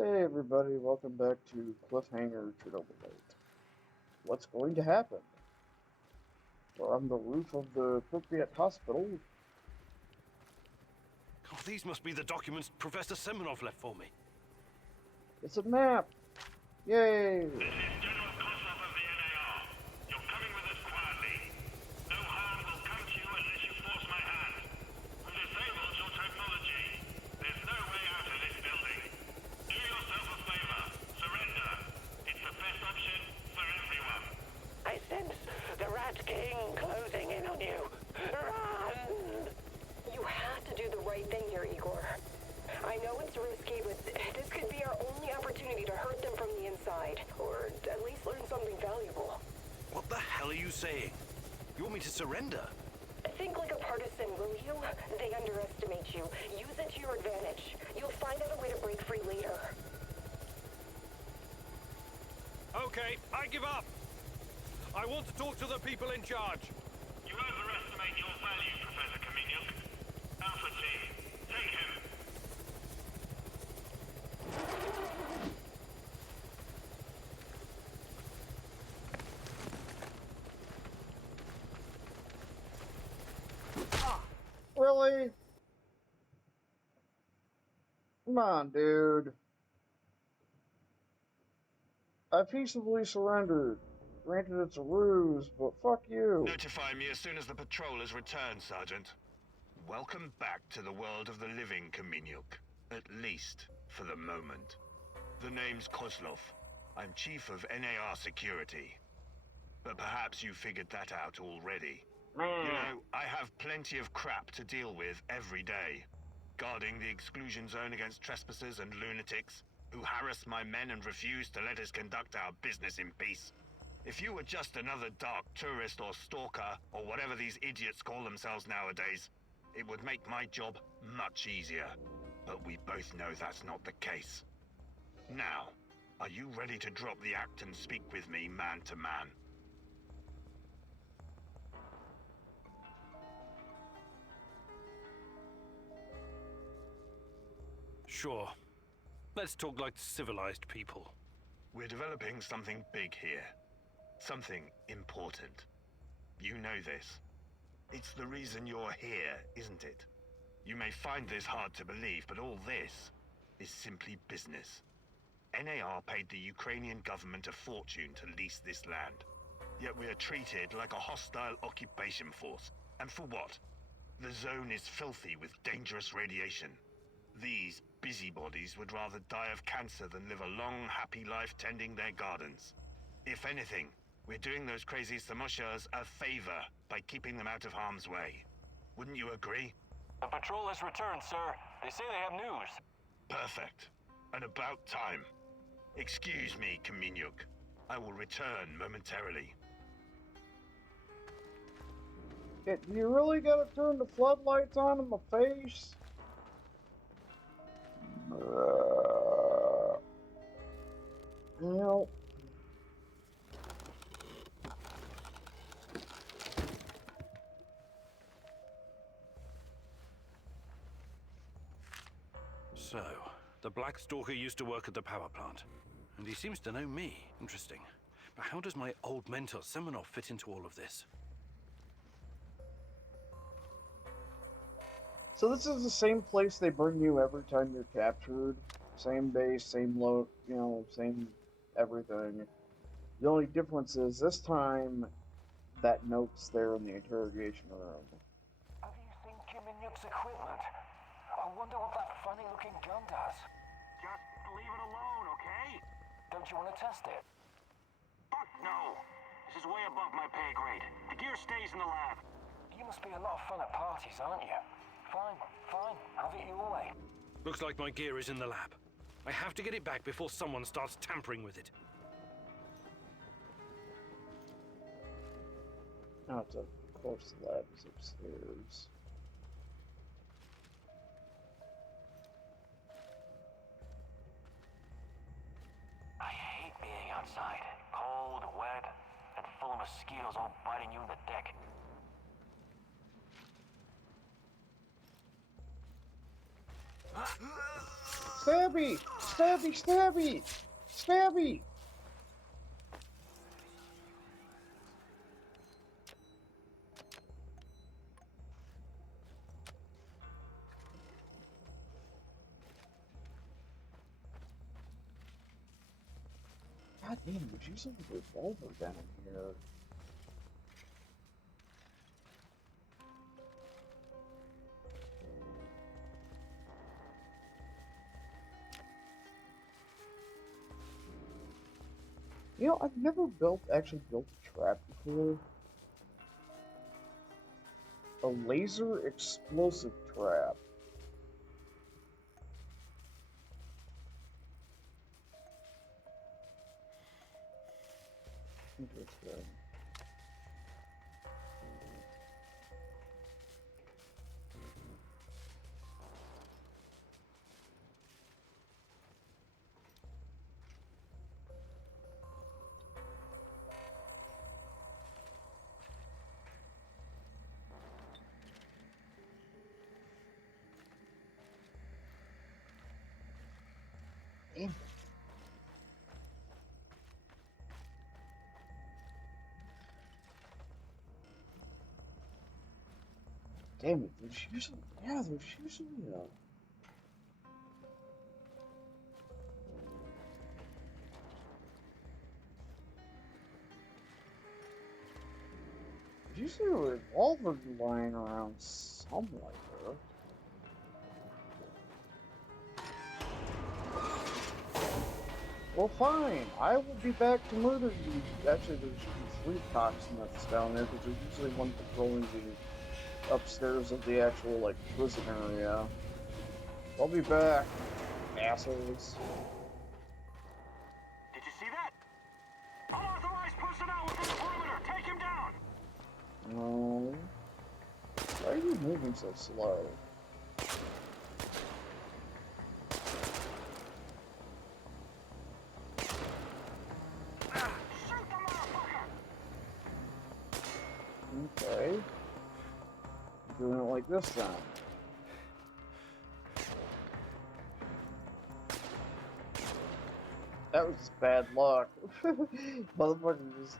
Hey everybody, welcome back to Cliffhanger Chernobylite. What's going to happen? We're on the roof of the Pripyat hospital. Oh, these must be the documents Professor Semenov left for me. It's a map! Yay! This is General Koslov of the NAR. You're coming with us quietly. No harm will come to you unless you force my hand. We disabled your technology. There's no way out of this building. Do yourself a favor. Surrender. It's the best option for everyone. I sense the Rat King closing in on you. Run! You have to do the right thing here, Igor. I know it's risky, but this could be our only opportunity to hurt them from the inside, or at least learn something valuable. What the hell are you saying? You want me to surrender? Think like a partisan, will you? They underestimate you. Use it to your advantage. You'll find out a way to break free later. Okay, I give up. I want to talk to the people in charge. You overestimate your value, Professor Kaminyuk. Alpha Team, take him. Really? Come on, dude. I peaceably surrendered. Granted it's a ruse, but fuck you. Notify me as soon as the patrol has returned, Sergeant. Welcome back to the world of the living, Kaminyuk. At least, for the moment. The name's Kozlov. I'm Chief of NAR Security. But perhaps you figured that out already. You know, I have plenty of crap to deal with every day. Guarding the exclusion zone against trespassers and lunatics who harass my men and refuse to let us conduct our business in peace. If you were just another dark tourist or stalker, or whatever these idiots call themselves nowadays, it would make my job much easier. But we both know that's not the case. Now, are you ready to drop the act and speak with me man to man? Sure. Let's talk like civilized people. We're developing something big here. Something important. You know this. It's the reason you're here, isn't it? You may find this hard to believe, but all this is simply business. NAR paid the Ukrainian government a fortune to lease this land. Yet we are treated like a hostile occupation force. And for what? The zone is filthy with dangerous radiation. These busybodies would rather die of cancer than live a long, happy life tending their gardens. If anything, we're doing those crazy Samoshas a favor by keeping them out of harm's way. Wouldn't you agree? The patrol has returned, sir. They say they have news. Perfect. And about time. Excuse me, Kaminyuk. I will return momentarily. You really gotta turn the floodlights on in my face? No. So, the Black Stalker used to work at the power plant. And he seems to know me. Interesting. But how does my old mentor Semenov fit into all of this? So this is the same place they bring you every time you're captured. Same base, same load, same everything. The only difference is this time that note's there in the interrogation room. Have you seen Kaminyuk's equipment? I wonder what that funny-looking gun does. Just leave it alone, okay? Don't you want to test it? Fuck no. This is way above my pay grade. The gear stays in the lab. You must be a lot of fun at parties, aren't you? Fine, fine. Have it your way. Looks like my gear is in the lab. I have to get it back before someone starts tampering with it. Oh, it's of course the lab is upstairs. I hate being outside. Cold, wet, and full of mosquitoes all biting you in the dick. Stabby! Stabby! Stabby! Stabby! God damn, there's using a revolver down here. You know, I've never actually built a trap before. A laser explosive trap. Interesting. Damn. Damn it, there's usually, yeah, there's usually a revolver lying around somewhere. Well, fine. I will be back to murder you. Actually, there should be 3 cocksmiths down there, because there's usually one patrolling the upstairs of the actual, like, prison area. I'll be back, assholes. Did you see that? Unauthorized personnel within the perimeter! Take him down! No. Why are you moving so slow? Shoot the motherfucker! Okay. Doing it like this time. That was bad luck. Motherfucker just...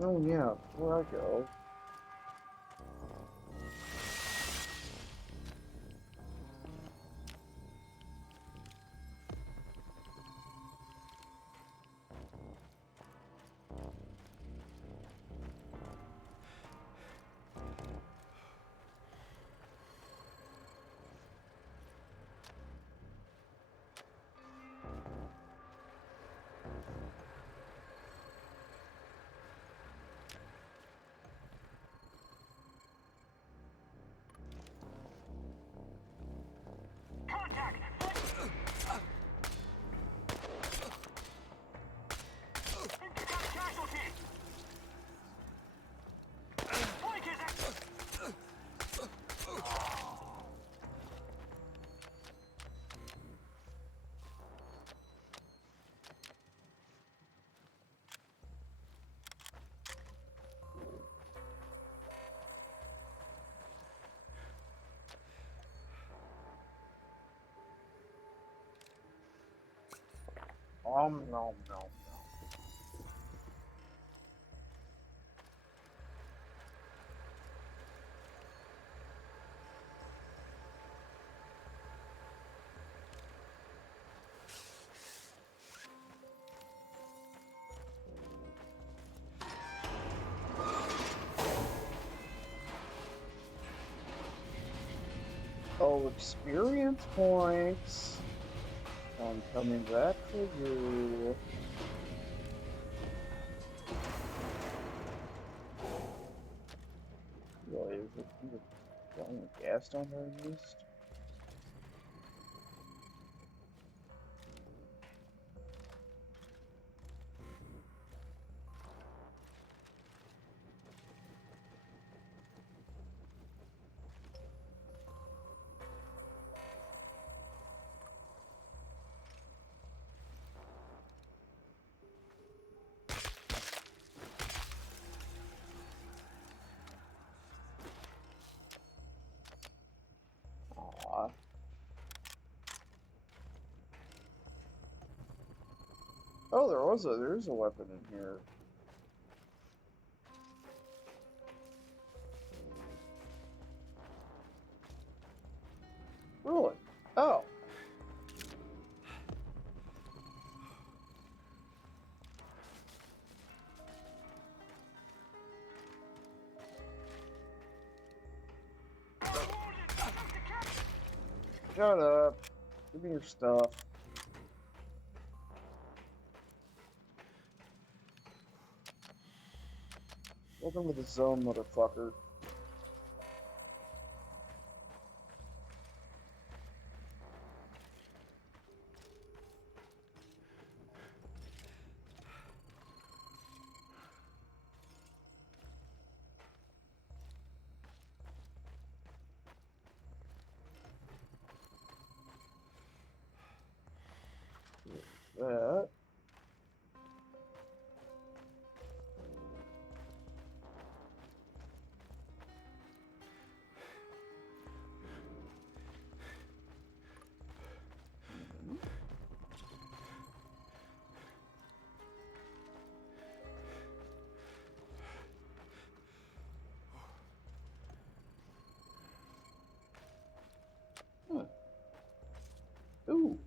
Oh yeah, where I go. Contact! Think you got a casualty! Flank his ass! No. Oh, experience points. I'm coming back for you. Really, is it throwing gas down there at least? Oh, there's a weapon in here. Really? Oh. Shut up. Give me your stuff. Welcome to the zone, motherfucker. That. Huh. Ooh.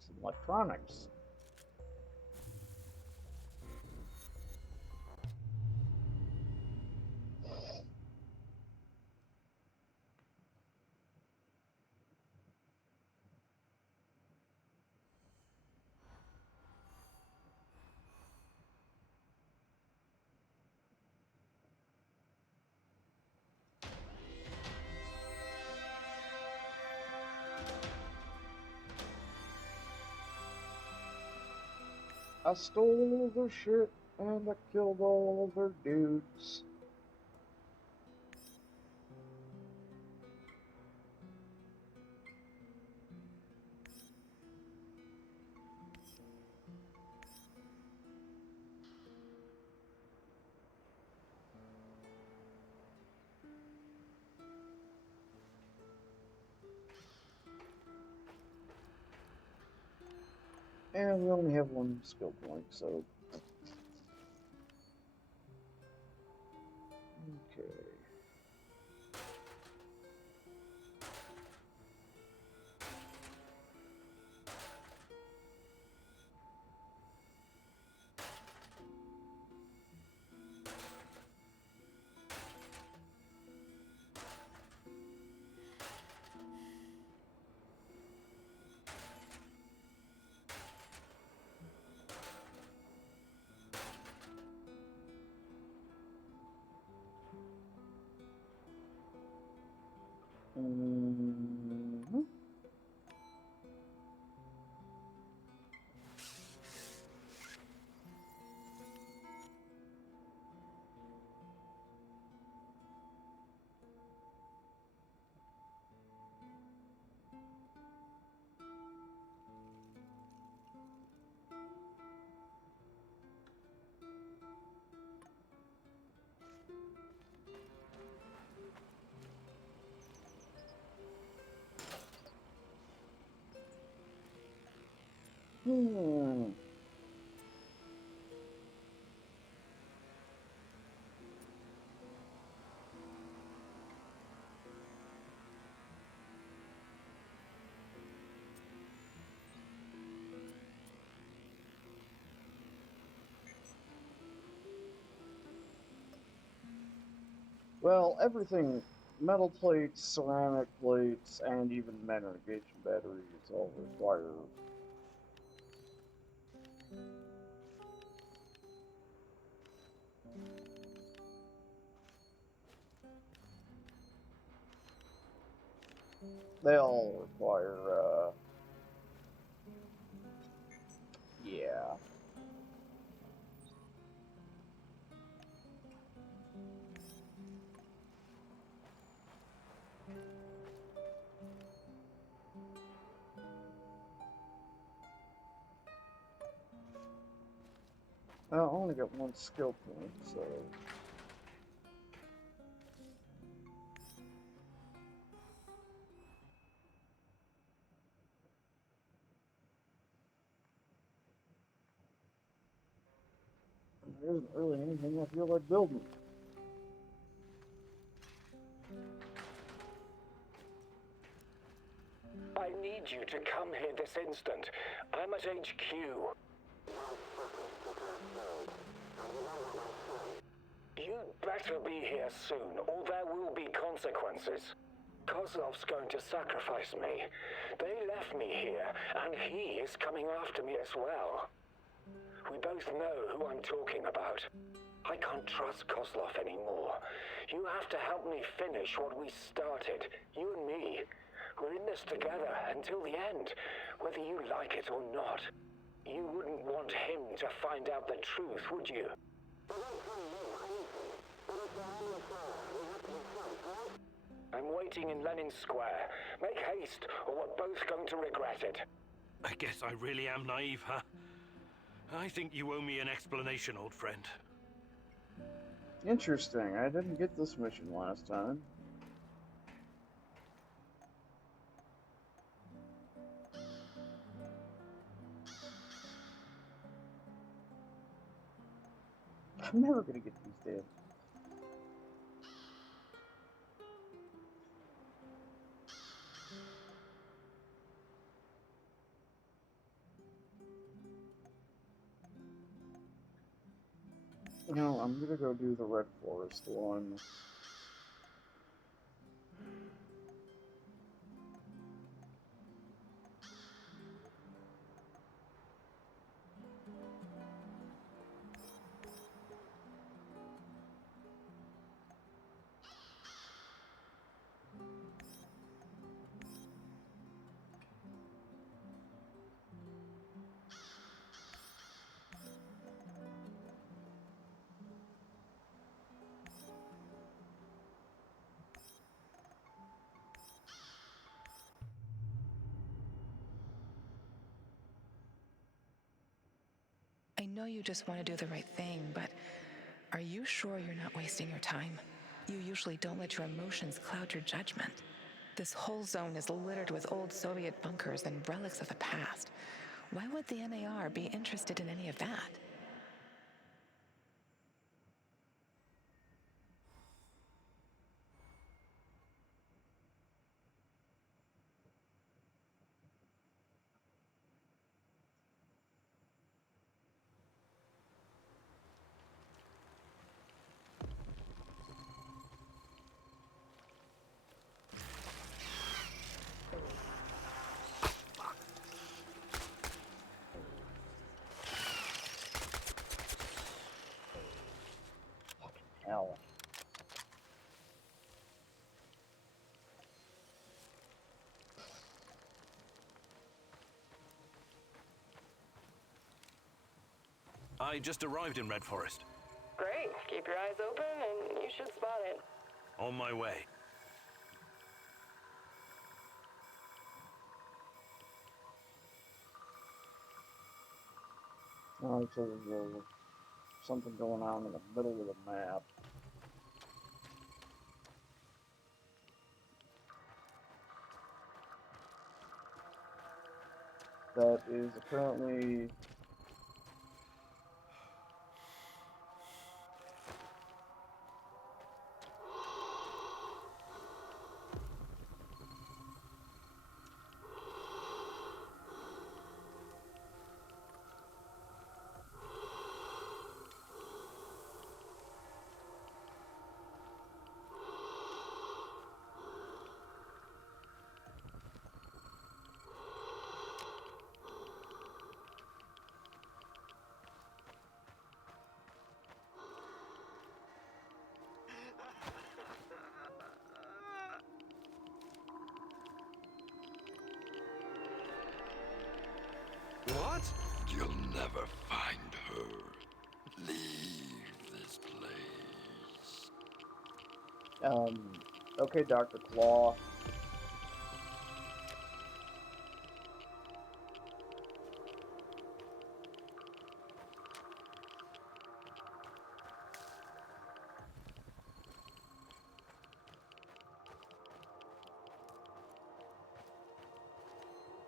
Some electronics. I stole their shit and I killed all their dudes. And we only have one skill point, so. Okay. Mhm. Hmm. Well, everything, metal plates, ceramic plates, and even mineralization batteries all require. They all require, yeah. I only got one skill point, so. There isn't really anything I feel like building. I need you to come here this instant. I'm at HQ. You'd better be here soon, or there will be consequences. Kozlov's going to sacrifice me. They left me here, and he is coming after me as well. We both know who I'm talking about. I can't trust Kozlov anymore. You have to help me finish what we started, you and me. We're in this together until the end, whether you like it or not. You wouldn't want him to find out the truth, would you? I'm waiting in Lenin Square. Make haste, or we're both going to regret it. I guess I really am naive, huh? I think you owe me an explanation, old friend. Interesting. I didn't get this mission last time. I'm never gonna get these damn. No, I'm gonna go do the Red Forest one. I know you just want to do the right thing, but are you sure you're not wasting your time? You usually don't let your emotions cloud your judgment. This whole zone is littered with old Soviet bunkers and relics of the past. Why would the NAR be interested in any of that? Hell. I just arrived in Red Forest. Great. Keep your eyes open and you should spot it. On my way. Oh, so there's something going on in the middle of the map. That is apparently What? You'll never find her. Leave this place. Okay, Dr. Claw.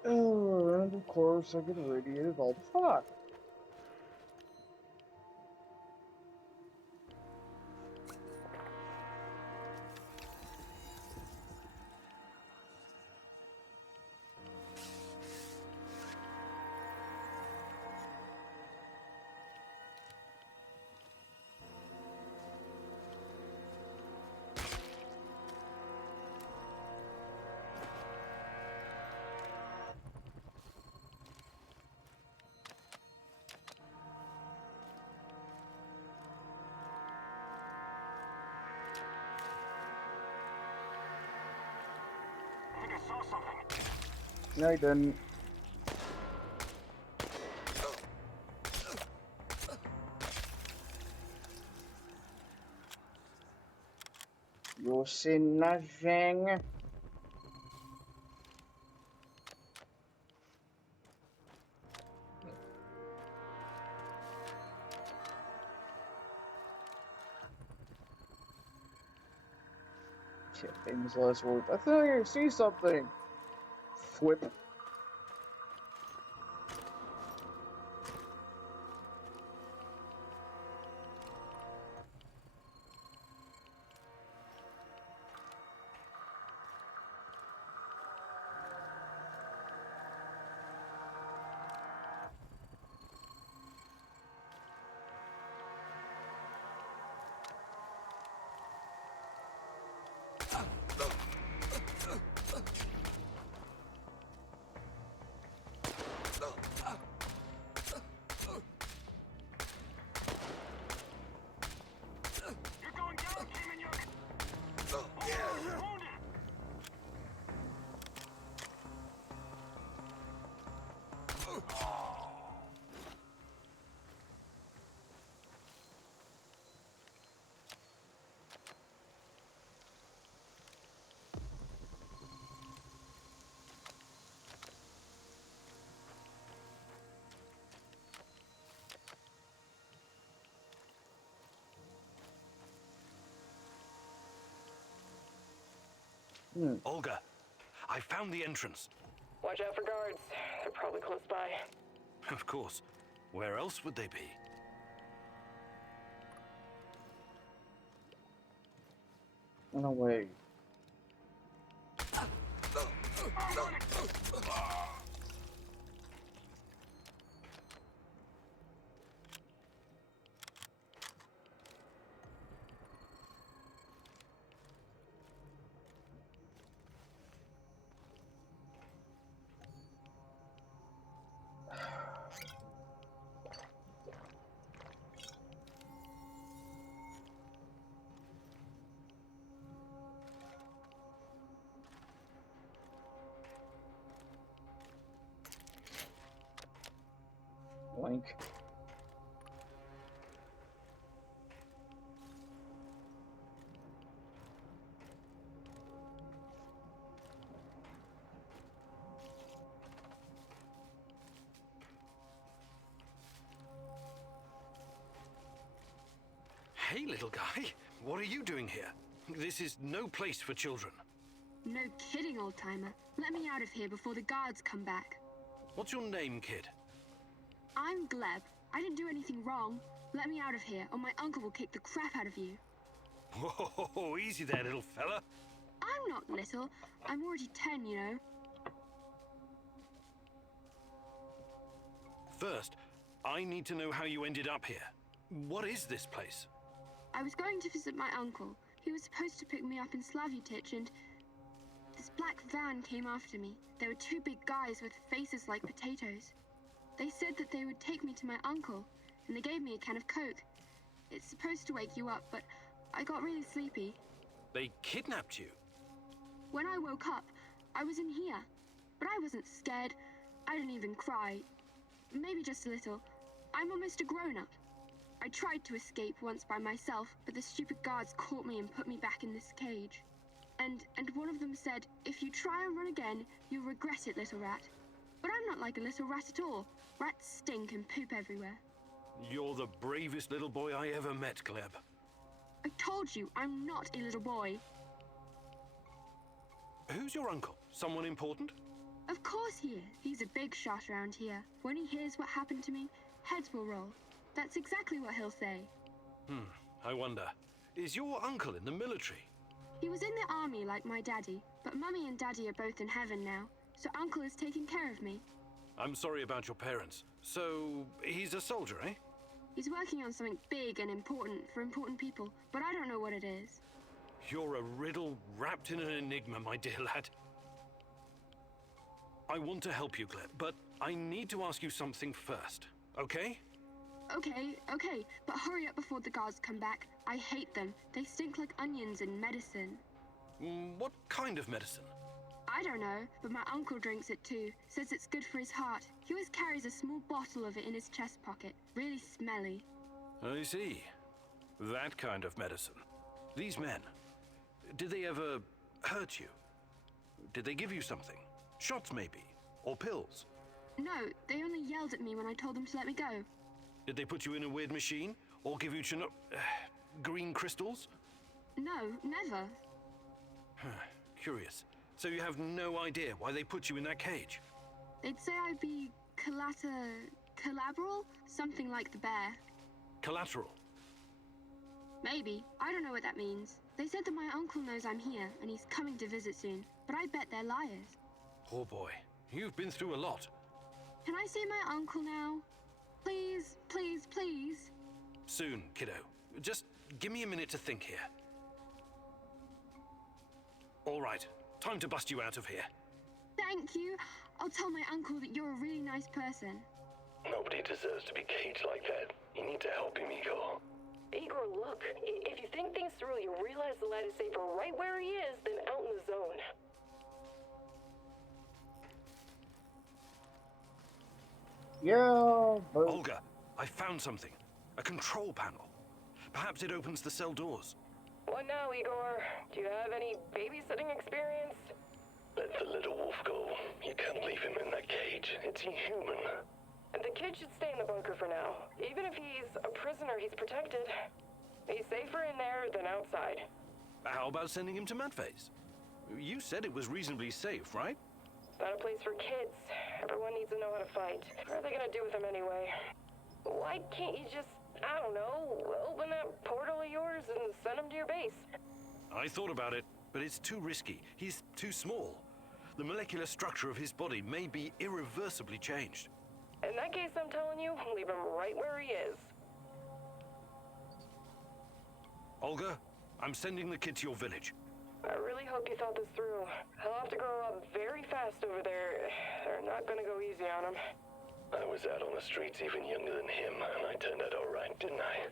Oh, and of course I get irradiated all the fuck. saw something. No, I didn't. You see nothing. Shit, famous last words. I think I see something. Whip. You're going down, Kamenyuk! Wounded! Olga, I found the entrance. Watch out for guards. They're probably close by. Of course. Where else would they be? No way. Link. Hey, little guy. What are you doing here? This is no place for children. No kidding, old-timer. Let me out of here before the guards come back. What's your name, kid? I'm Gleb. I didn't do anything wrong. Let me out of here, or my uncle will kick the crap out of you. Whoa, easy there, little fella. I'm not little. I'm already 10, you know. First, I need to know how you ended up here. What is this place? I was going to visit my uncle. He was supposed to pick me up in Slavytich, and this black van came after me. There were two big guys with faces like potatoes. They said that they would take me to my uncle, and they gave me a can of Coke. It's supposed to wake you up, but I got really sleepy. They kidnapped you? When I woke up, I was in here. But I wasn't scared. I didn't even cry. Maybe just a little. I'm almost a grown-up. I tried to escape once by myself, but the stupid guards caught me and put me back in this cage. And one of them said, if you try and run again, you'll regret it, little rat. But I'm not like a little rat at all. Rats stink and poop everywhere. You're the bravest little boy I ever met, Gleb. I told you, I'm not a little boy. Who's your uncle? Someone important? Of course he is. He's a big shot around here. When he hears what happened to me, heads will roll. That's exactly what he'll say. I wonder. Is your uncle in the military? He was in the army like my daddy, but Mummy and Daddy are both in heaven now, so Uncle is taking care of me. I'm sorry about your parents. So, he's a soldier, eh? He's working on something big and important for important people, but I don't know what it is. You're a riddle wrapped in an enigma, my dear lad. I want to help you, Gleb, but I need to ask you something first, okay? Okay, but hurry up before the guards come back. I hate them. They stink like onions and medicine. What kind of medicine? I don't know, but my uncle drinks it too. Says it's good for his heart. He always carries a small bottle of it in his chest pocket. Really smelly. I see. That kind of medicine. These men, did they ever hurt you? Did they give you something? Shots, maybe? Or pills? No, they only yelled at me when I told them to let me go. Did they put you in a weird machine? Or give you green crystals? No, never. Curious. So you have no idea why they put you in that cage? They'd say I'd be collateral? Something like the bear. Collateral? Maybe. I don't know what that means. They said that my uncle knows I'm here, and he's coming to visit soon. But I bet they're liars. Poor boy. You've been through a lot. Can I see my uncle now? Please, please, please. Soon, kiddo. Just give me a minute to think here. All right. Time to bust you out of here. Thank you. I'll tell my uncle that you're a really nice person. Nobody deserves to be caged like that. You need to help him, Igor. Igor, look. If you think things through, you'll realize the lad is safer right where he is than out in the zone. Yeah, but... Olga, I found something. A control panel. Perhaps it opens the cell doors. What now, Igor? Do you have any babysitting experience? Let the little wolf go. You can't leave him in that cage. It's inhuman. The kid should stay in the bunker for now. Even if he's a prisoner, he's protected. He's safer in there than outside. How about sending him to Madface? You said it was reasonably safe, right? Not a place for kids. Everyone needs to know how to fight. What are they gonna do with him anyway? Why can't you just, I don't know, open that portal of yours and send him to your base? I thought about it, but it's too risky. He's too small. The molecular structure of his body may be irreversibly changed. In that case, I'm telling you, leave him right where he is. Olga, I'm sending the kid to your village. I really hope you thought this through. He'll have to grow up very fast over there. They're not gonna go easy on him. I was out on the streets even younger than him, and I turned out all right, didn't I?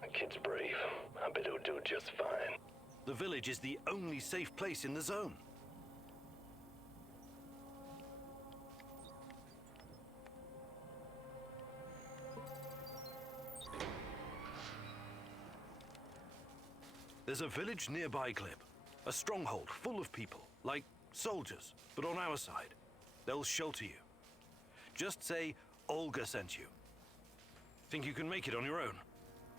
The kid's brave. I bet he'll do just fine. The village is the only safe place in the zone. There's a village nearby, Glib. A stronghold full of people, like soldiers, but on our side. They'll shelter you. Just say Olga sent you. Think you can make it on your own?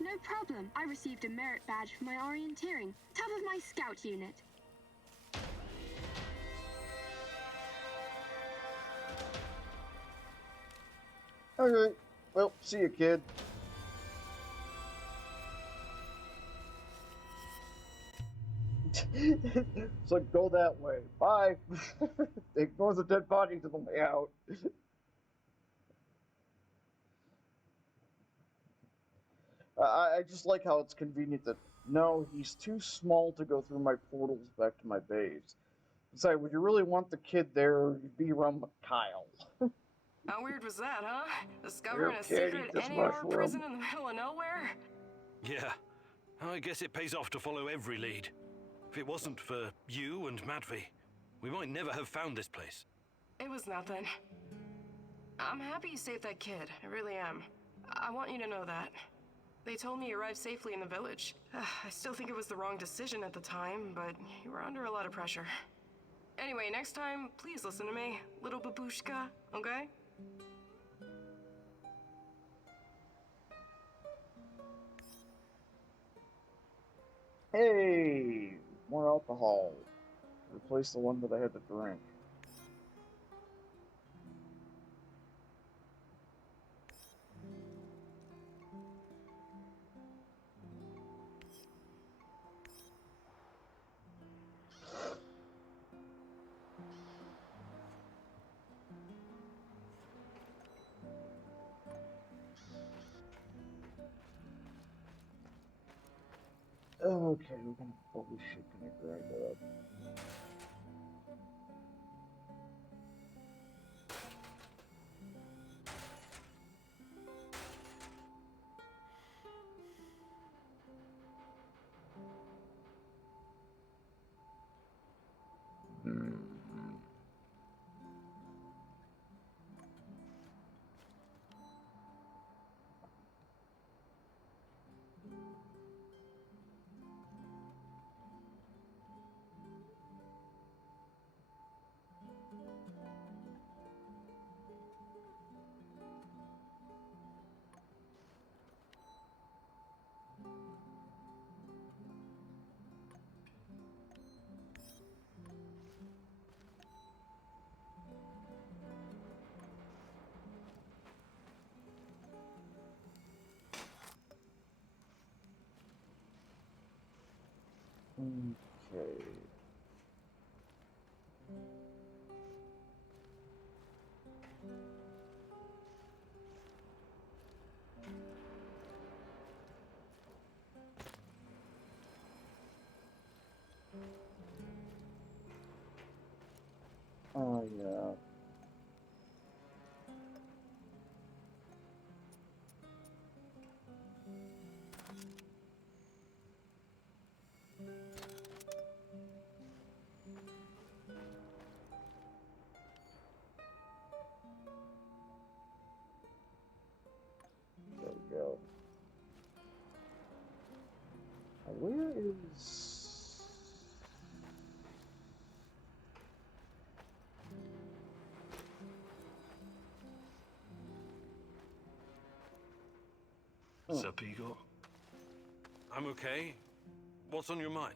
No problem. I received a merit badge for my orienteering. Top of my scout unit. Okay. Well, see you, kid. It's like, go that way. Bye. Ignore the dead body to the way out. I just like how it's convenient that, no, he's too small to go through my portals back to my base. Besides, would you really want the kid there? You'd be around with Kyle. How weird was that, huh? Discovering a You're secret kidding, NER this prison mushroom. in the middle of nowhere? Yeah. I guess it pays off to follow every lead. If it wasn't for you and Madvi, we might never have found this place. It was nothing. I'm happy you saved that kid. I really am. I want you to know that. They told me you arrived safely in the village. I still think it was the wrong decision at the time, but you were under a lot of pressure. Anyway, next time, please listen to me, little babushka, okay? Hey, more alcohol. Replace the one that I had to drink. Okay, we're gonna. Holy shit, can I grab that? Okay. Oh, yeah. There we go. Now, where is... What's up, Igor? I'm okay. What's on your mind?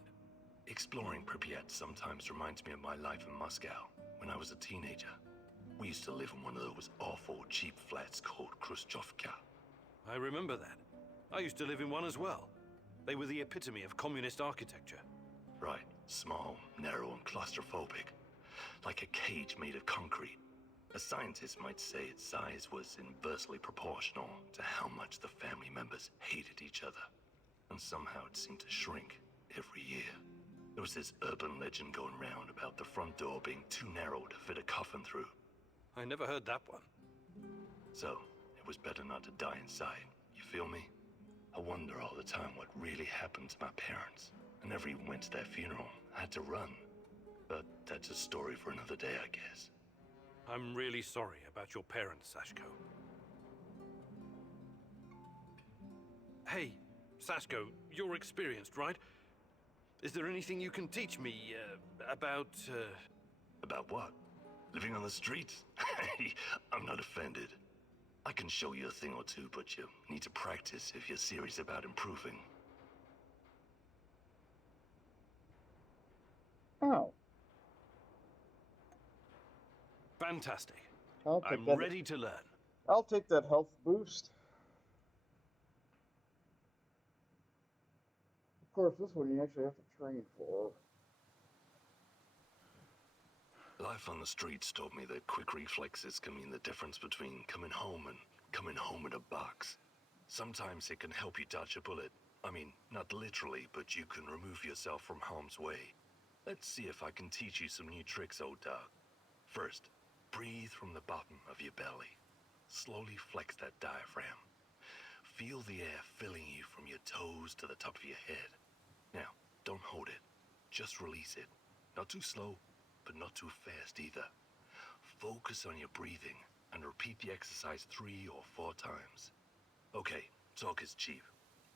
Exploring Pripyat sometimes reminds me of my life in Moscow when I was a teenager. We used to live in one of those awful cheap flats called Khrushchevka. I remember that. I used to live in one as well. They were the epitome of communist architecture. Right, small, narrow, and claustrophobic. Like a cage made of concrete. A scientist might say its size was inversely proportional to how much the family members hated each other. And somehow it seemed to shrink every year. There was this urban legend going round about the front door being too narrow to fit a coffin through. I never heard that one. So, it was better not to die inside, you feel me? I wonder all the time what really happened to my parents. I never even went to their funeral. I had to run. But that's a story for another day, I guess. I'm really sorry about your parents, Sashko. Hey, Sashko, you're experienced, right? Is there anything you can teach me, about... About what? Living on the streets? I'm not offended. I can show you a thing or two, but you need to practice if you're serious about improving. Oh. Fantastic. I'll take I'm that. ready to learn. I'll take that health boost. Of course, this one you actually have to train for. Life on the streets taught me that quick reflexes can mean the difference between coming home and coming home in a box. Sometimes it can help you dodge a bullet. I mean, not literally, but you can remove yourself from harm's way. Let's see if I can teach you some new tricks, old dog. First, breathe from the bottom of your belly. Slowly flex that diaphragm. Feel the air filling you from your toes to the top of your head. Now, don't hold it. Just release it. Not too slow, but not too fast either. Focus on your breathing and repeat the exercise 3 or 4 times. Okay, talk is cheap.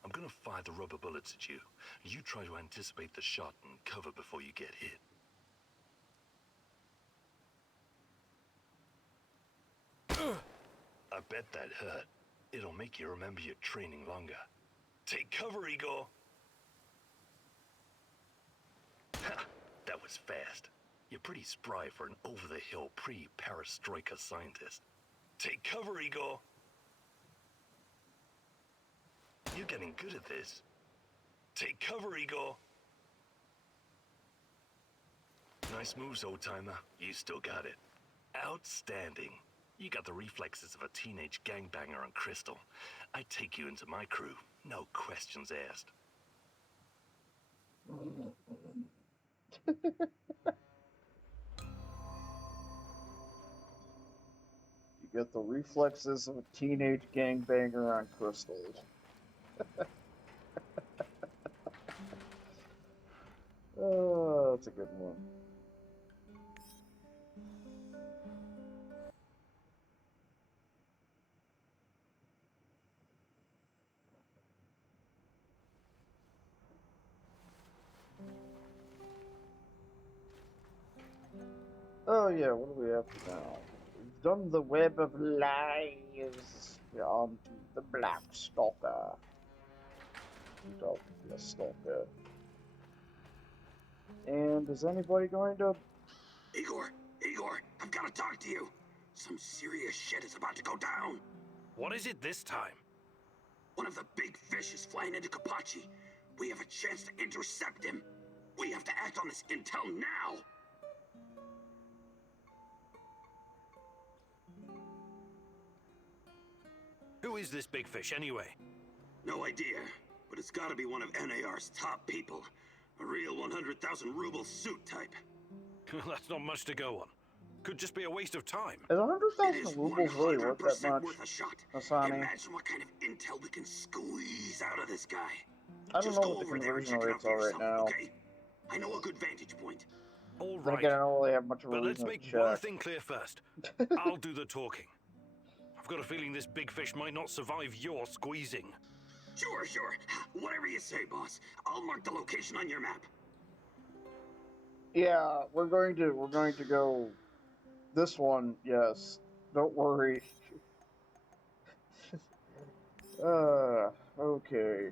I'm gonna fire the rubber bullets at you. You try to anticipate the shot and cover before you get hit. I bet that hurt. It'll make you remember your training longer. Take cover, Igor! Ha! That was fast. You're pretty spry for an over-the-hill pre-perestroika scientist. Take cover, Igor! You're getting good at this. Take cover, Igor! Nice moves, old-timer. You still got it. Outstanding. You got the reflexes of a teenage gangbanger on Crystal. I'd take you into my crew. No questions asked. You get the reflexes of a teenage gangbanger on Crystal. Oh, that's a good one. Oh yeah, what do we have now? We've done the web of lies. We're on to the Black Stalker. Don't be a stalker. And is anybody going to... Igor, I've got to talk to you. Some serious shit is about to go down. What is it this time? One of the big fish is flying into Kapachi. We have a chance to intercept him. We have to act on this intel now! Who is this big fish, anyway? No idea, but it's gotta be one of NAR's top people. A real 100,000 ruble suit type. That's not much to go on. Could just be a waste of time. Is It is 100,000 rubles really worth that 100% much, worth a shot. Asani? Imagine what kind of intel we can squeeze out of this guy. I don't Just know go what the over there and conversion check it out rates for are right yourself, now. okay? I know a good vantage point. All Then right. again, I don't really have much of a But let's reason make to one check. thing clear first. I'll do the talking. I've got a feeling this big fish might not survive your squeezing. Sure, sure. Whatever you say, boss. I'll mark the location on your map. Yeah, we're going to go this one, yes. Don't worry. Okay.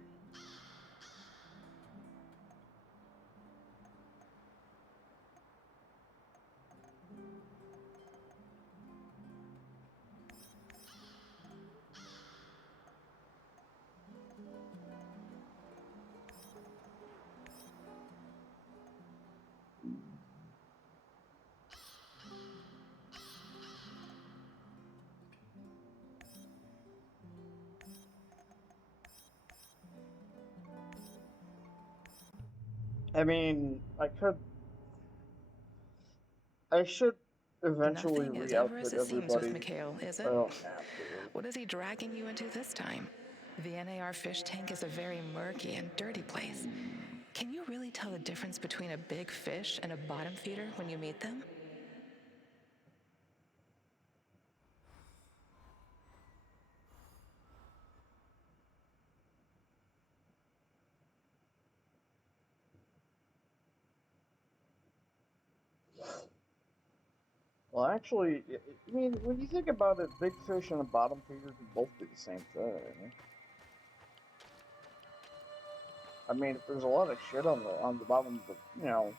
I mean, I should eventually Nothing is ever as re-outfit it seems with everybody. Mikhail, is I it? don't have to. What is he dragging you into this time? The NAR fish tank is a very murky and dirty place. Can you really tell the difference between a big fish and a bottom feeder when you meet them? Well, actually, I mean, when you think about it, big fish and a bottom feeder can both be the same thing. I mean, if there's a lot of shit on the bottom of the, you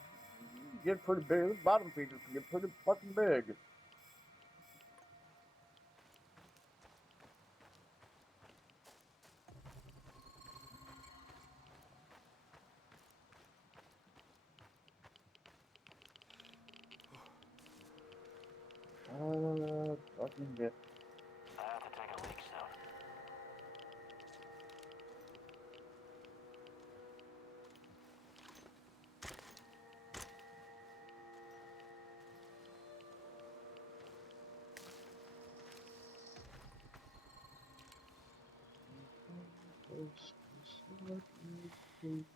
get pretty big. The bottom feeder can get pretty fucking big. Fucking get. I have to take a leak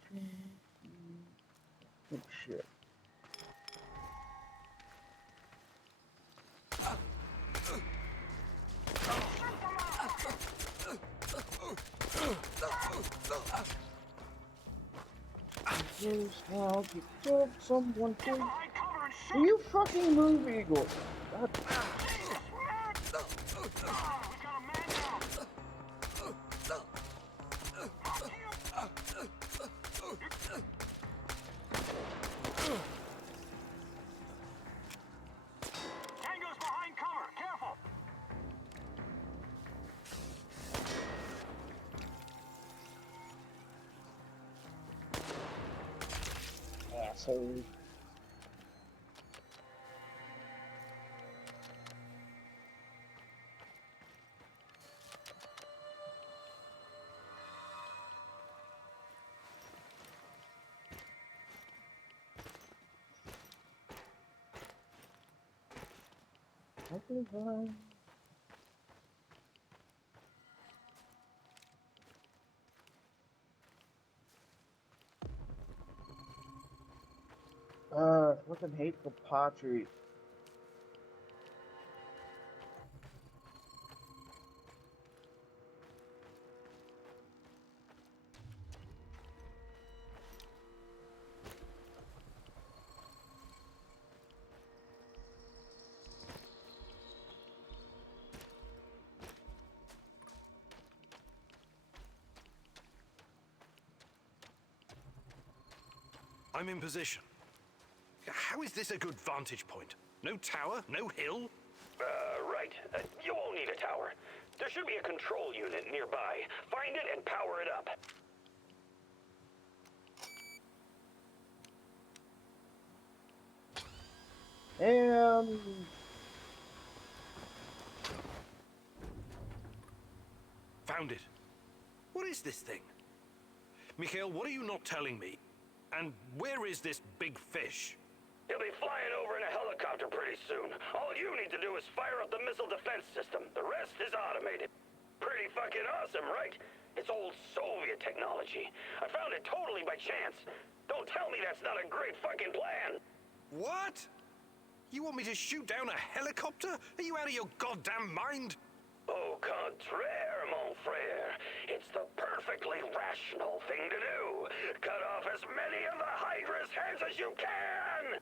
soon. Oh shit. Here's how to kill someone. Will you fucking move, Eagle? God. Tango's behind cover. Careful. Asshole. Fucking hateful pottery. I'm in position. How is this a good vantage point? No tower? No hill? Right. You won't need a tower. There should be a control unit nearby. Find it and power it up. And Found it. What is this thing? Mikhail, what are you not telling me? And where is this big fish? He'll be flying over in a helicopter pretty soon. All you need to do is fire up the missile defense system. The rest is automated. Pretty fucking awesome, right? It's old Soviet technology. I found it totally by chance. Don't tell me that's not a great fucking plan. What? You want me to shoot down a helicopter? Are you out of your goddamn mind? Au contraire, mon frère. It's the perfectly rational thing to do. Cut off as many of the Hydra's heads as you can!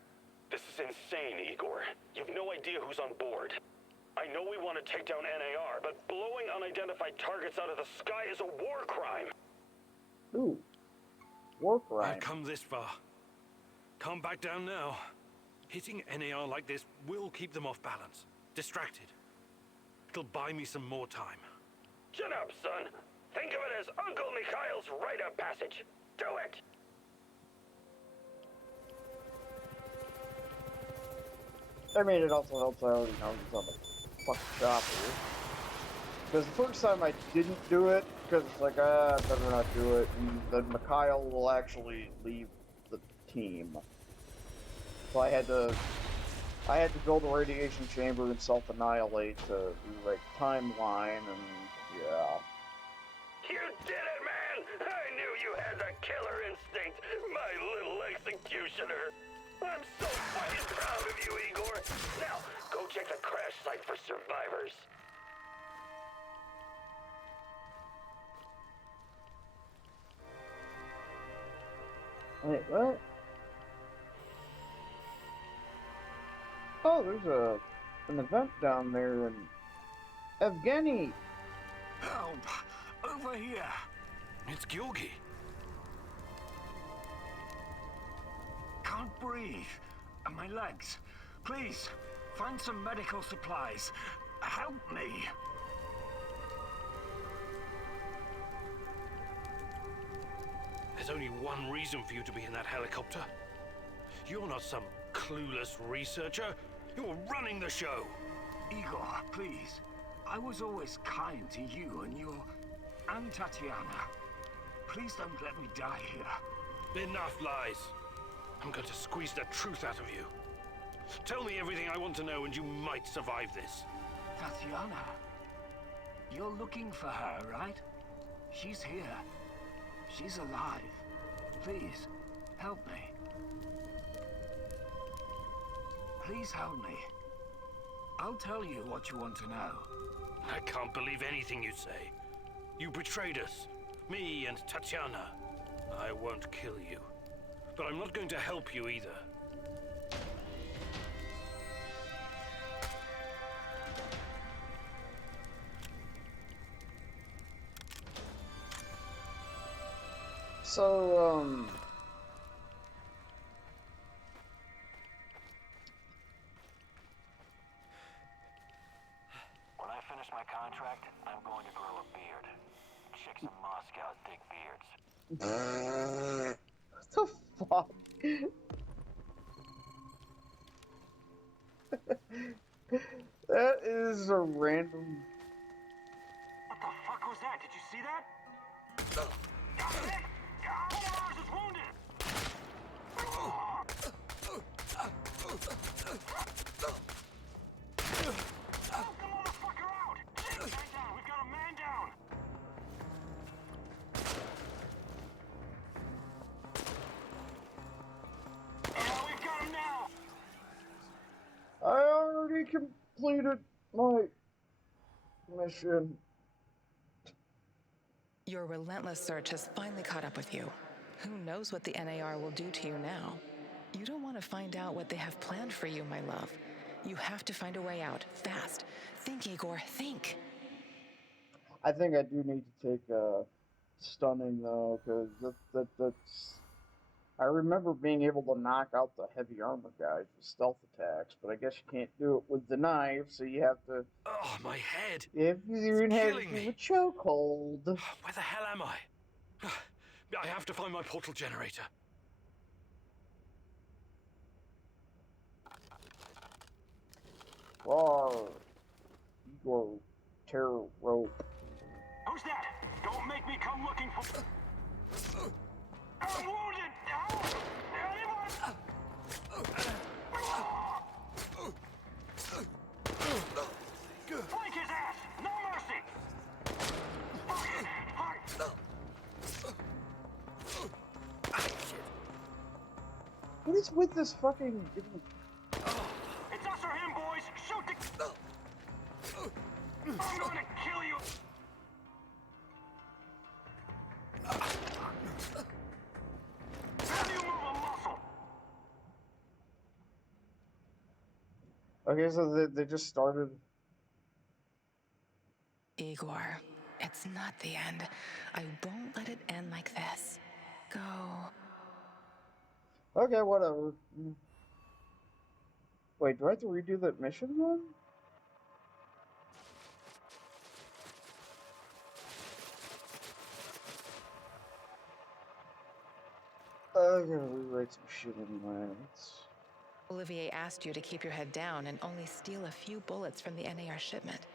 This is insane, Igor. You've no idea who's on board. I know we want to take down NAR, but blowing unidentified targets out of the sky is a war crime. ooh, war crime. I've come this far. Can't back down now. Hitting NAR like this will keep them off balance. Distracted. It'll buy me some more time. Chin up, son. Think of it as Uncle Mikhail's rite of passage. Do it! I mean, it also helps I already know he's on the fucking chopper. Because the first time I didn't do it, because it's like, I better not do it, and then Mikhail will actually leave the team. So I had to build a radiation chamber and self-annihilate to rewrite the timeline, and yeah. You did it, man! I knew you had the killer instinct, my little executioner. I'm so fucking proud of you, Igor. Now, go check the crash site for survivors. Wait, what? Oh, there's an event down there in Evgeny. Help! Over here! It's Georgi. Can't breathe. And my legs. Please, find some medical supplies. Help me. There's only one reason for you to be in that helicopter. You're not some clueless researcher. You're running the show. Igor, please. I was always kind to you and Tatiana. Please don't let me die here. Enough lies. I'm going to squeeze the truth out of you. Tell me everything I want to know and you might survive this. Tatiana, you're looking for her, right? She's here. She's alive. Please, help me. Please help me. I'll tell you what you want to know. I can't believe anything you say. You betrayed us. Me and Tatiana. I won't kill you. But I'm not going to help you either. So, When I finish my contract, I'm going to grow a beard. Chicks in Moscow dig beards. what the fuck? That is a random. What the fuck was that? Did you see that? Mars is wounded! Help the motherfucker out! Man down! We've got a man down! We've got him now! I already completed my mission. Your relentless search has finally caught up with you. Who knows what the NAR will do to you now? You don't want to find out what they have planned for you, my love. You have to find a way out, fast. Think, Igor, think. I think I do need to take stunning though, because that's. I remember being able to knock out the heavy armor guys with stealth attacks, but I guess you can't do it with the knife, so you have to. Oh, my head. If you even have killing me. a chokehold. Where the hell am I? I have to find my portal generator. Rawr. Igor terror rope. Who's that? Don't make me come looking for... I'm wounded! Help! Anyone? Flank his ass! No mercy! Fuck! What is with this fucking... It's us or him, boys! Shoot the... I'm gonna kill you! How do you move a muscle? Okay, so they just started... Igor, it's not the end. I won't let it end like this. Go. Okay, whatever. Wait, do I have to redo that mission then? I gotta rewrite some shit anyway. Olivier asked you to keep your head down and only steal a few bullets from the NAR shipment.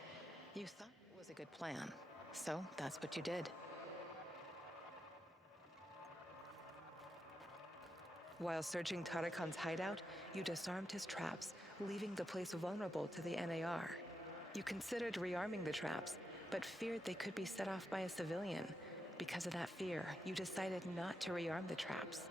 You thought it was a good plan, so that's what you did. While searching Tarakan's hideout, you disarmed his traps, leaving the place vulnerable to the NAR. You considered rearming the traps, but feared they could be set off by a civilian. Because of that fear, you decided not to rearm the traps.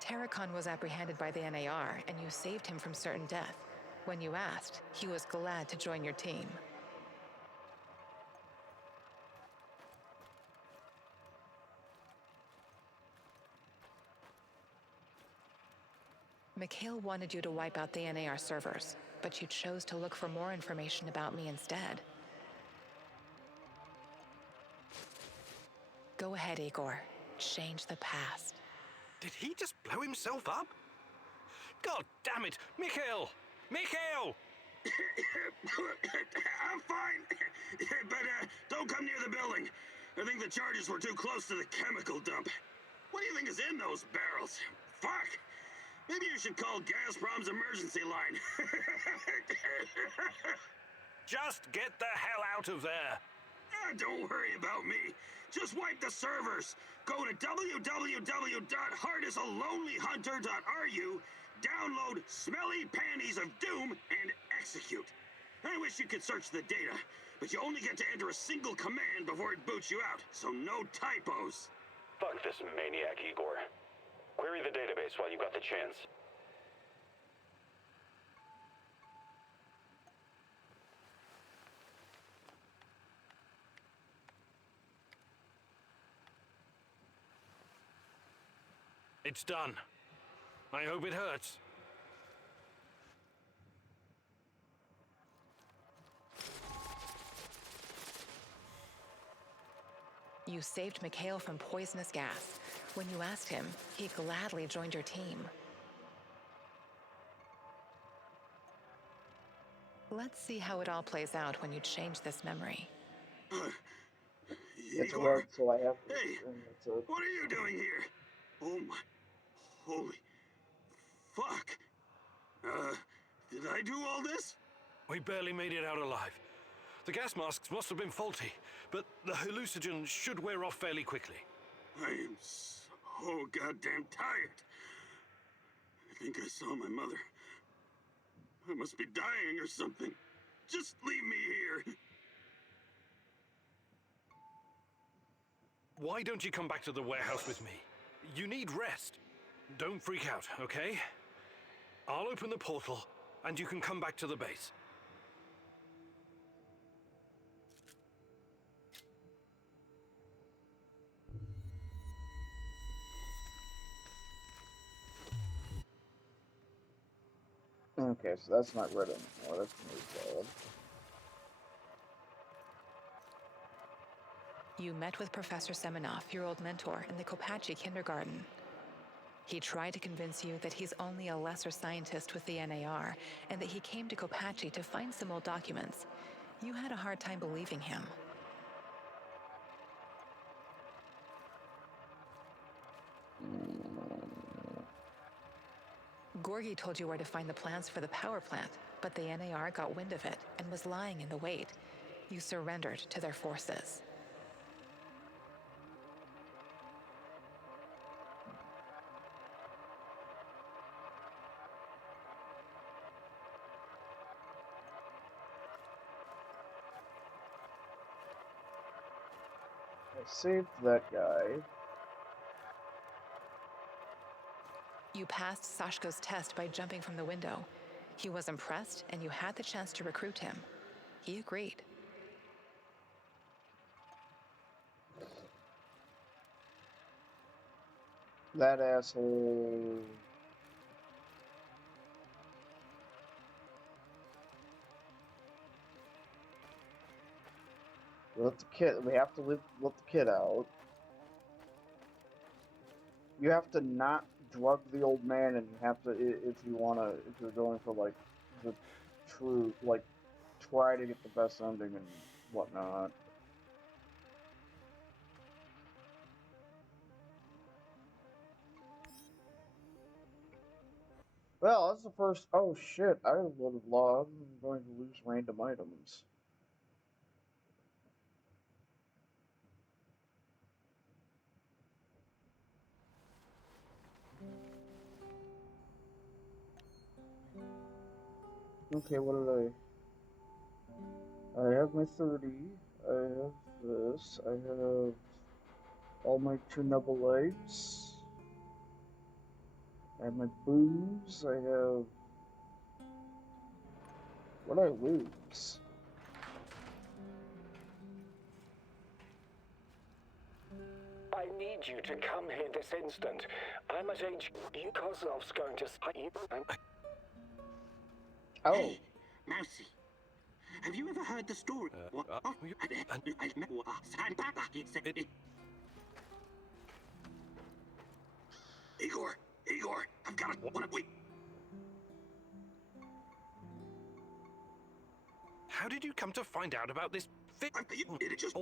Tarakan was apprehended by the NAR, and you saved him from certain death. When you asked, he was glad to join your team. Mikhail wanted you to wipe out the NAR servers, but you chose to look for more information about me instead. Go ahead, Igor. Change the past. Did he just blow himself up? God damn it! Mikhail! Mikhail! I'm fine, but don't come near the building. I think the charges were too close to the chemical dump. What do you think is in those barrels? Fuck! Maybe you should call Gazprom's emergency line. Just get the hell out of there! Don't worry about me. Just wipe the servers. Go to www.heartisalonelyhunter.ru, download Smelly Panties of Doom, and execute. I wish you could search the data, but you only get to enter a single command before it boots you out, so no typos. Fuck this maniac, Igor. Query the database while you got the chance. It's done. I hope it hurts. You saved Mikhail from poisonous gas. When you asked him, he gladly joined your team. Let's see how it all plays out when you change this memory. It's Igor. red, so I have to... Hey, what are you doing here? Oh my... Holy... Fuck. Did I do all this? We barely made it out alive. The gas masks must have been faulty, but the hallucinogen should wear off fairly quickly. I am so goddamn tired. I think I saw my mother. I must be dying or something. Just leave me here. Why don't you come back to the warehouse with me? You need rest. Don't freak out, okay? I'll open the portal, and you can come back to the base. Okay, so that's not red anymore. That's red. You met with Professor Semenoff, your old mentor, in the Kopachi kindergarten. He tried to convince you that he's only a lesser scientist with the NAR, and that he came to Kopachi to find some old documents. You had a hard time believing him. Gorgie told you where to find the plans for the power plant, but the NAR got wind of it and was lying in the wait. You surrendered to their forces. I saved that guy. You passed Sashko's test by jumping from the window. He was impressed, and you had the chance to recruit him. He agreed. That asshole. Let the kid. We have to let the kid out. You have to not drug the old man, and you have to, if you're going for like the true, like, try to get the best ending and whatnot. Well, that's the first. Oh shit! I would have logged. I'm going to lose random items. Okay, what did I have my 30. I have this. I have all my Chernobylites. I have my booze. I have. What did I lose? I need you to come here this instant. I'm at HQ. Kozlov's going to... Oh. Hey, Mousy. Have you ever heard the story? Igor, I've got one of we. How did you come to find out about this It just...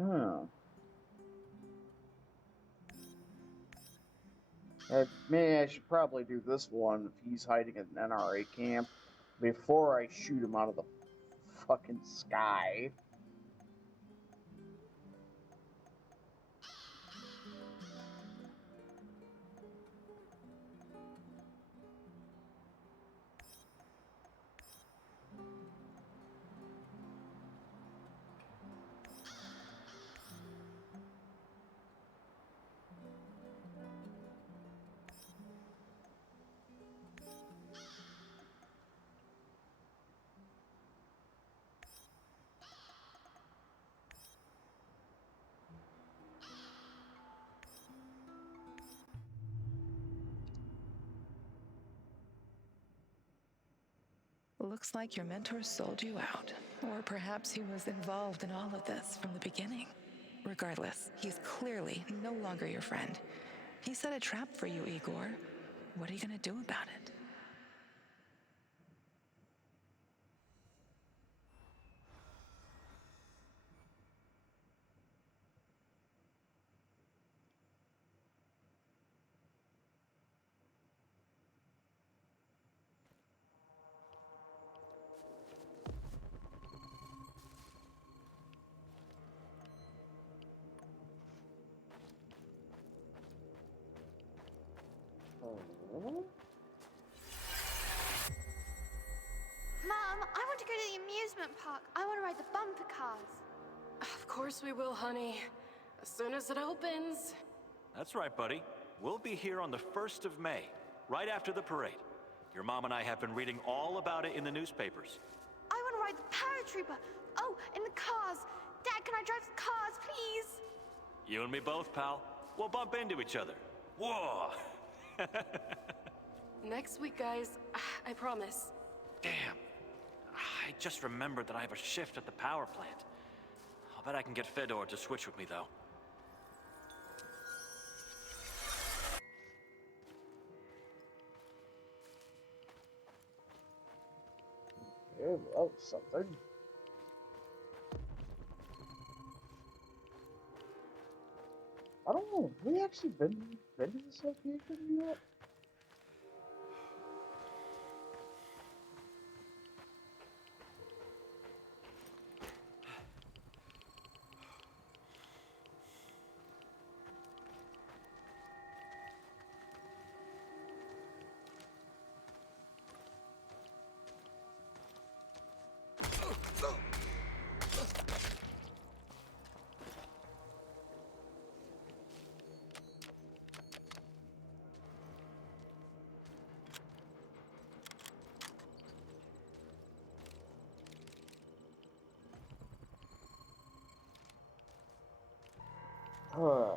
Oh. Maybe I should probably do this one if he's hiding in an NRA camp before I shoot him out of the fucking sky. Looks like your mentor sold you out. Or perhaps he was involved in all of this from the beginning. Regardless, he's clearly no longer your friend. He set a trap for you, Igor. What are you gonna do about it? Mom, I want to go to the amusement park. I want to ride the bumper cars. Of course we will, honey. As soon as it opens. That's right, buddy. We'll be here on the 1st of May, right after the parade. Your mom and I have been reading all about it in the newspapers. I want to ride the paratrooper. Oh, in the cars. Dad, can I drive the cars, please? You and me both, pal. We'll bump into each other. Whoa! Next week, guys. I promise. Damn. I just remembered that I have a shift at the power plant. I'll bet I can get Fedor to switch with me, though. Yeah, oh, something. I don't know. Have we actually been to this location yet? Huh.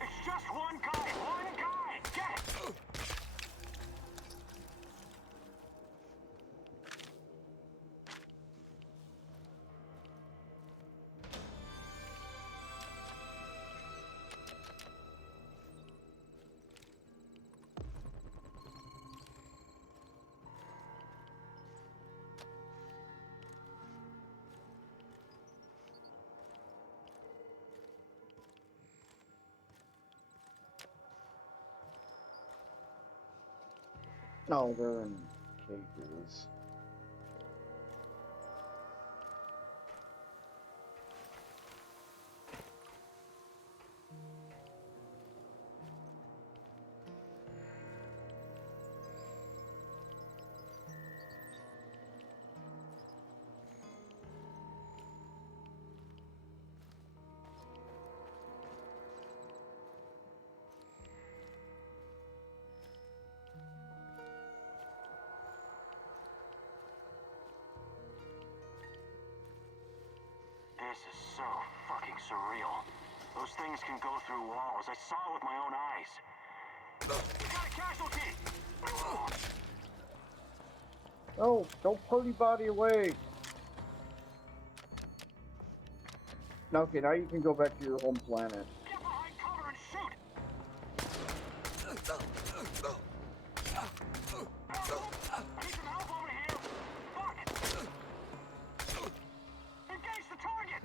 It's just one guy! One guy! Get it! No, they're in cages. This is so fucking surreal. Those things can go through walls. I saw it with my own eyes. We got a casualty! Oh, don't party body away. Okay, now you can go back to your home planet. Get behind cover and shoot! Need some help over here! Fuck! Engage the target!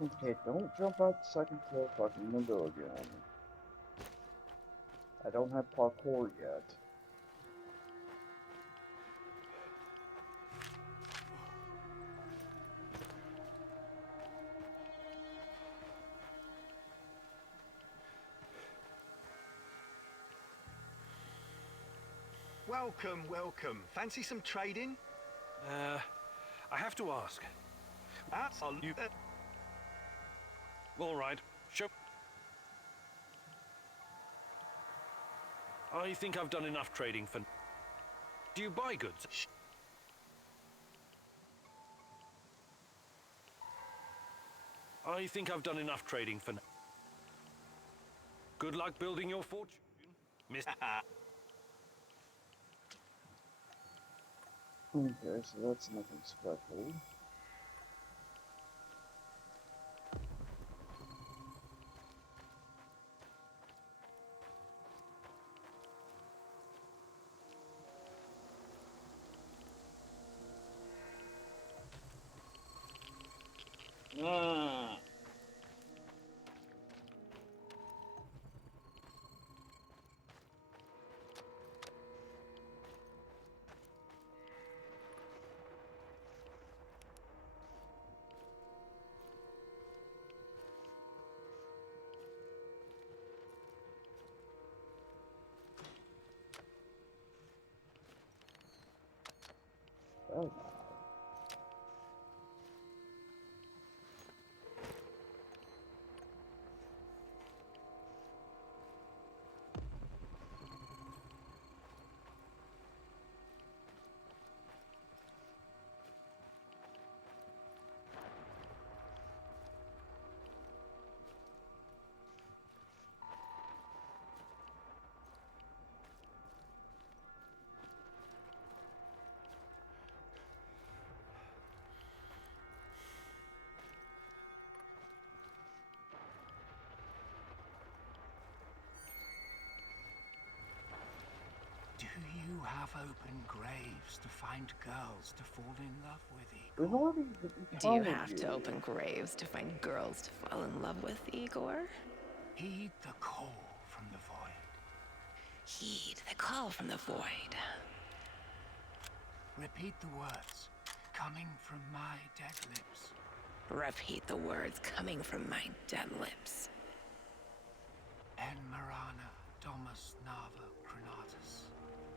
Okay, don't jump out the second floor fucking window again. I don't have parkour yet. Welcome, welcome. Fancy some trading? I have to ask. That's all you. All right, show. I think I've done enough trading for. Do you buy goods? I think I've done enough trading for. Good luck building your fortune, Miss. Okay, so that's nothing special. Ah. Oh. Do you have open graves to find girls to fall in love with, We've Igor? already Do you counted have to open graves to find girls to fall in love with, Igor? Heed the call from the void. Heed the call from the void. Repeat the words coming from my dead lips. Repeat the words coming from my dead lips. En Marana Domus Nava Cronatus.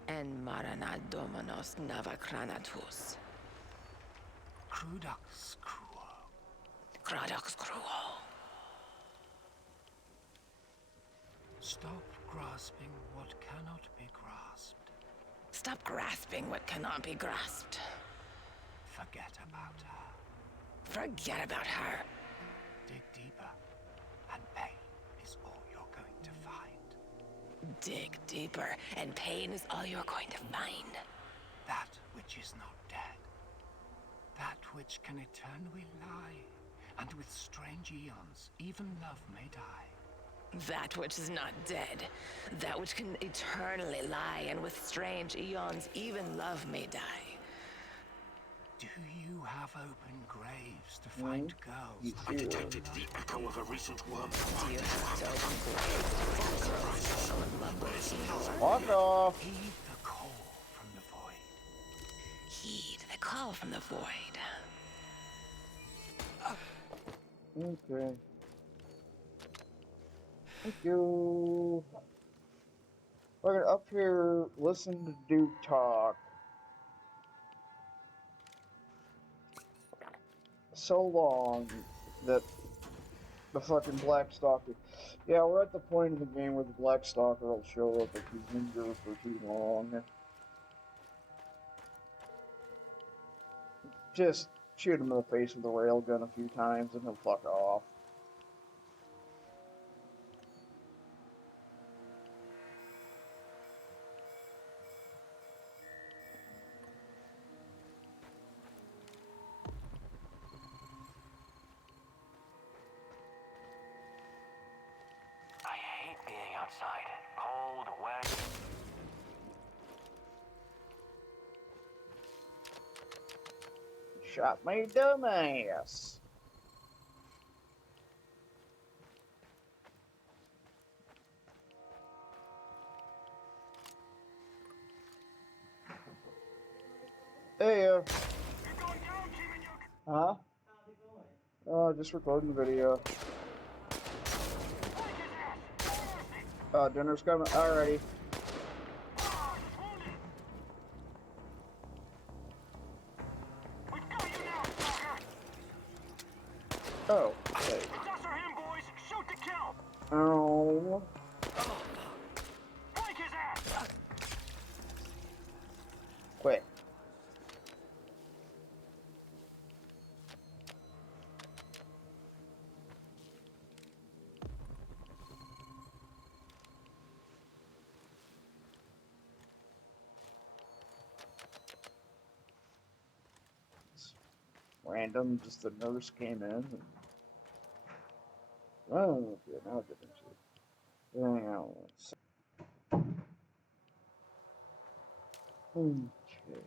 En Marana Dominos Navacranatus. Crudux Cruo. Crudux Cruo. Stop grasping what cannot be grasped. Stop grasping what cannot be grasped. Forget about her. Forget about her. Dig deeper, and pain is all you're going to find. Dig deeper, and pain is all you're going to find. That which is not dead. That which can eternally lie, and with strange eons, even love may die. That which is not dead. That which can eternally lie, and with strange eons, even love may die. Do you have open graves to find girls? I detected the echo of a recent worm. Do you have to open graves to find girls to fall in love with you? Fuck off! Heed the call from the void. Heed the call from the void. Okay. Thank you. We're gonna up here, listen to Duke talk. So long that the fucking Black Stalker. Yeah, we're at the point in the game where the Black Stalker will show up if you linger for too long. Just shoot him in the face with a railgun a few times and he'll fuck off. I hate being outside. Cold, wet. Shot my dumbass. Hey, huh? Just recording video. Dinner's coming. Alrighty. Oh, hey. Oh. Quick. It's random, just the nurse came in. And... Oh, okay, now I get into it. Hang on one second. Okay.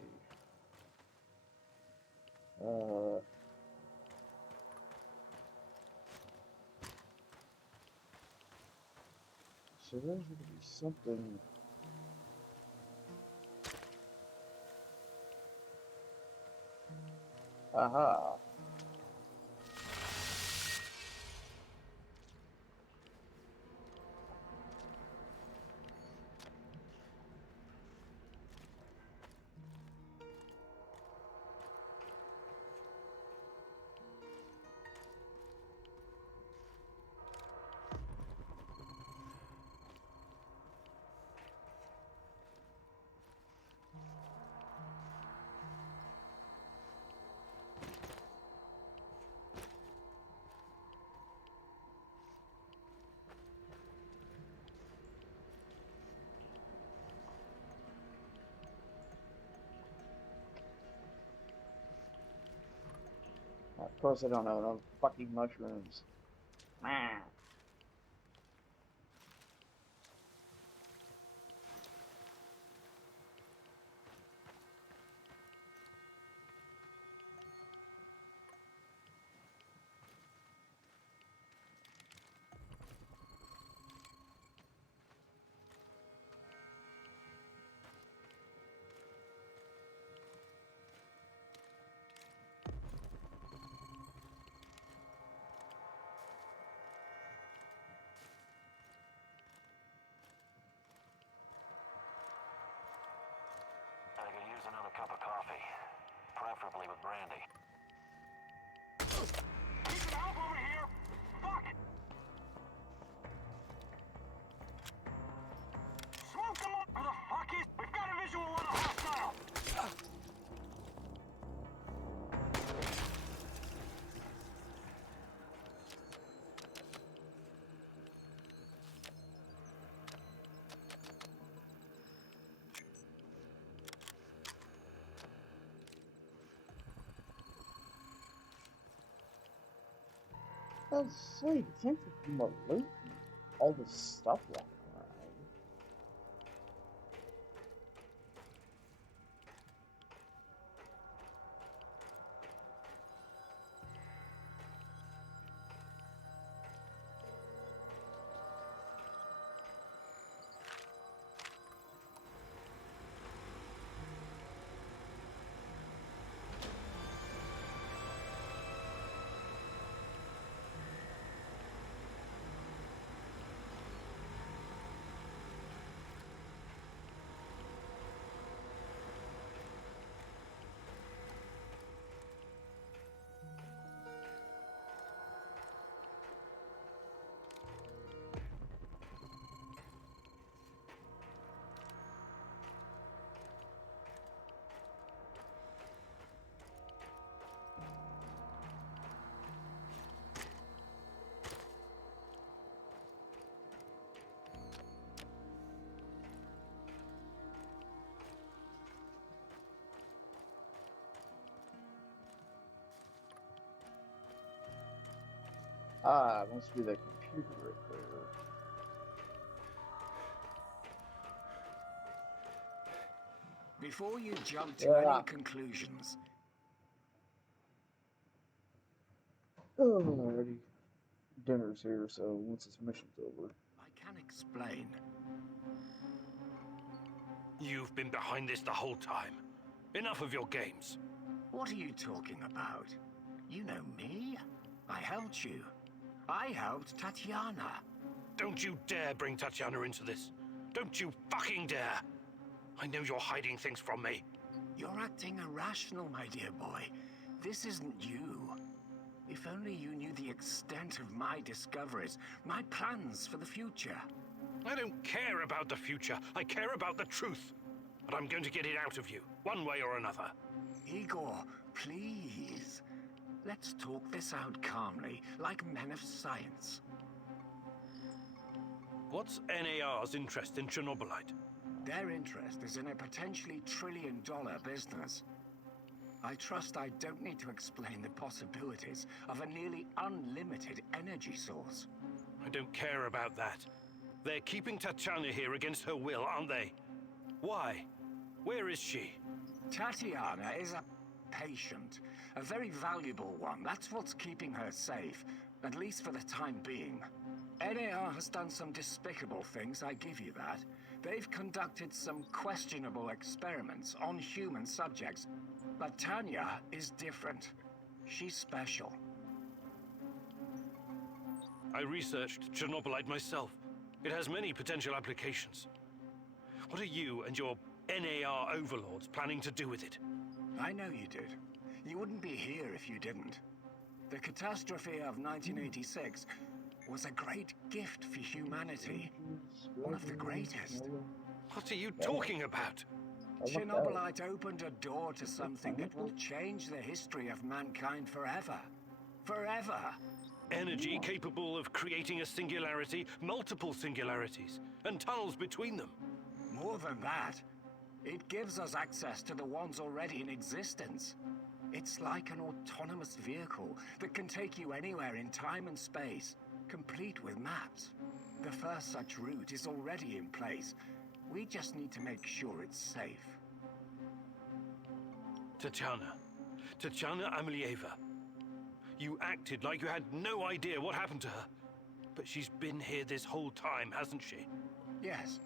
So there's going to be something. Aha. Of course I don't know no fucking mushrooms. Ah. I could use another cup of coffee, preferably with brandy. Need some help over here! Fuck! Smoke them up! Where the fuck is... We've got a visual on a hostile! Oh, sweet. Thank you for my loot. All this stuff lying around. Ah, it must be the computer right there. Before you jump to any conclusions, Alrighty. Dinner's here, so once this mission's over. I can explain. You've been behind this the whole time. Enough of your games. What are you talking about? You know me. I helped you. I helped Tatiana. Don't you dare bring Tatiana into this. Don't you fucking dare. I know you're hiding things from me. You're acting irrational, my dear boy. This isn't you. If only you knew the extent of my discoveries, my plans for the future. I don't care about the future. I care about the truth. But I'm going to get it out of you, one way or another. Igor, please. Let's talk this out calmly, like men of science. What's NAR's interest in Chernobylite? Their interest is in a potentially trillion-dollar business. I trust I don't need to explain the possibilities of a nearly unlimited energy source. I don't care about that. They're keeping Tatiana here against her will, aren't they? Why? Where is she? Tatiana is a patient, a very valuable one. That's what's keeping her safe, at least for the time being. NAR has done some despicable things, I give you that. They've conducted some questionable experiments on human subjects. But Tanya is different. She's special. I researched Chernobylite myself. It has many potential applications. What are you and your NAR overlords planning to do with it? I know you did. You wouldn't be here if you didn't. The catastrophe of 1986 was a great gift for humanity. One of the greatest. What are you talking about? Chernobylite opened a door to something that will change the history of mankind forever. Forever! Energy capable of creating a singularity, multiple singularities, and tunnels between them. More than that, it gives us access to the ones already in existence. It's like an autonomous vehicle that can take you anywhere in time and space, complete with maps. The first such route is already in place. We just need to make sure it's safe. Tatiana Amelieva. You acted like you had no idea what happened to her. But she's been here this whole time, hasn't she? Yes,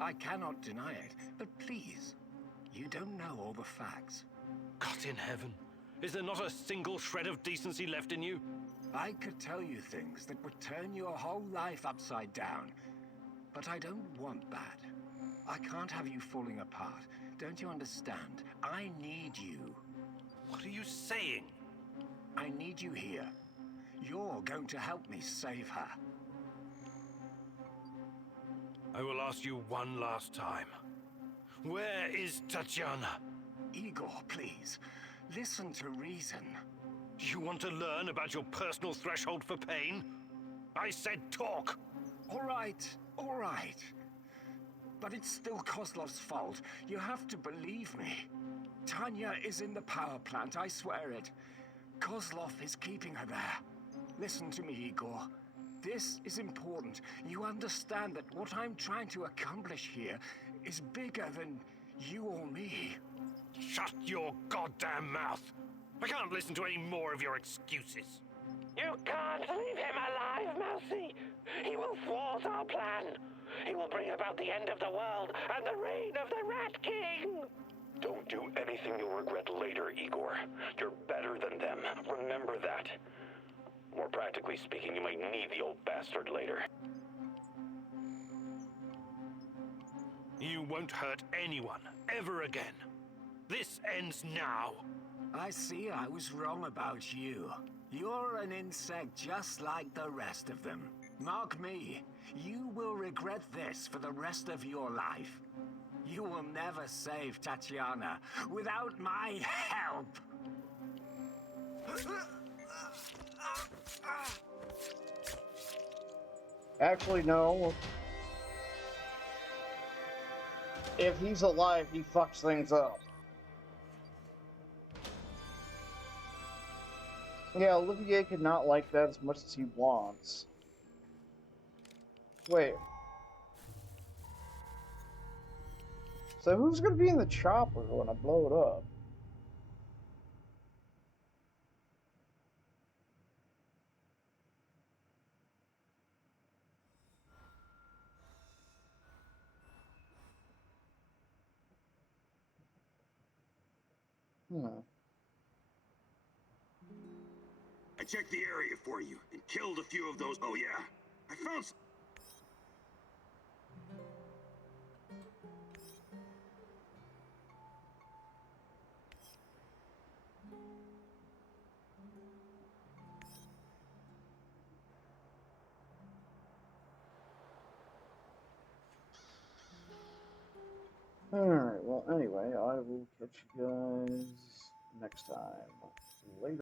I cannot deny it, but please, you don't know all the facts. God in heaven, is there not a single shred of decency left in you? I could tell you things that would turn your whole life upside down, but I don't want that. I can't have you falling apart. Don't you understand? I need you. What are you saying? I need you here. You're going to help me save her. I will ask you one last time. Where is Tatiana? Igor, please. Listen to reason. You want to learn about your personal threshold for pain? I said talk! All right. But it's still Kozlov's fault. You have to believe me. Tanya is in the power plant, I swear it. Kozlov is keeping her there. Listen to me, Igor. This is important. You understand that what I'm trying to accomplish here is bigger than you or me. Shut your goddamn mouth! I can't listen to any more of your excuses. You can't leave him alive, Mousy. He will thwart our plan. He will bring about the end of the world and the reign of the Rat King. Don't do anything you'll regret later, Igor. You're better than them. Remember that. More practically speaking, you might need the old bastard later. You won't hurt anyone, ever again. This ends now. I see I was wrong about you. You're an insect just like the rest of them. Mark me, you will regret this for the rest of your life. You will never save Tatiana without my help. Actually, no. If he's alive, he fucks things up. Yeah, Olivier could not like that as much as he wants. Wait. So who's gonna be in the chopper when I blow it up? Hmm. I checked the area for you and killed a few of those. Oh yeah, I found some. Alright, well, anyway, I will catch you guys next time. Later.